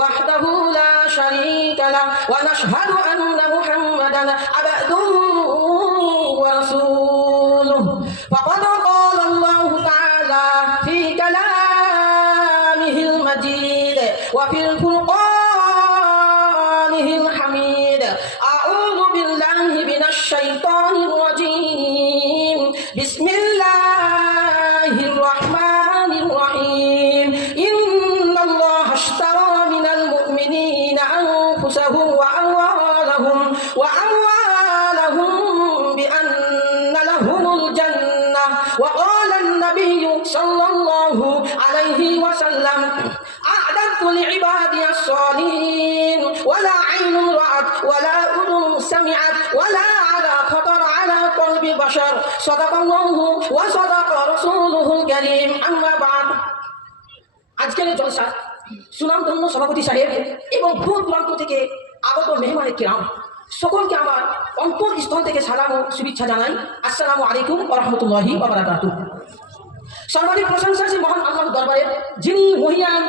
وحده لا شريك له ونشهد أن محمدا عبده ورسوله فقد قال الله تعالى في كلامه المجيد وفي الفرقانه الحميد أعوذ بالله من الشيطان الرجيم بسم الله الرحمن الرحيم إن الله اشترى من المؤمنين أنفسهم وأموالهم بأن لهم الجنة وقال النبي صلى الله عليه وسلم أعددت لعبادي الصالحين ولا عين رأت ولا أذن سمعت ولا على خطر على قلب بشر صدق الله وصدق رسوله الكريم أما بعد আজকের জলসা সুনামধন্য সভাপতি সাহেব এবং দূর দূরান্ত থেকে আগত মেহমানে কিরাম সকলকে আমার অন্তরস্থল থেকে সালাম ও শুভেচ্ছা জানাই। আসসালামু আলাইকুম ওয়া রাহমাতুল্লাহি ওয়া বারাকাতুহু। সর্বাধিক প্রশংসা সেই মহান আল্লাহর দরবারে যিনি মহিয়ান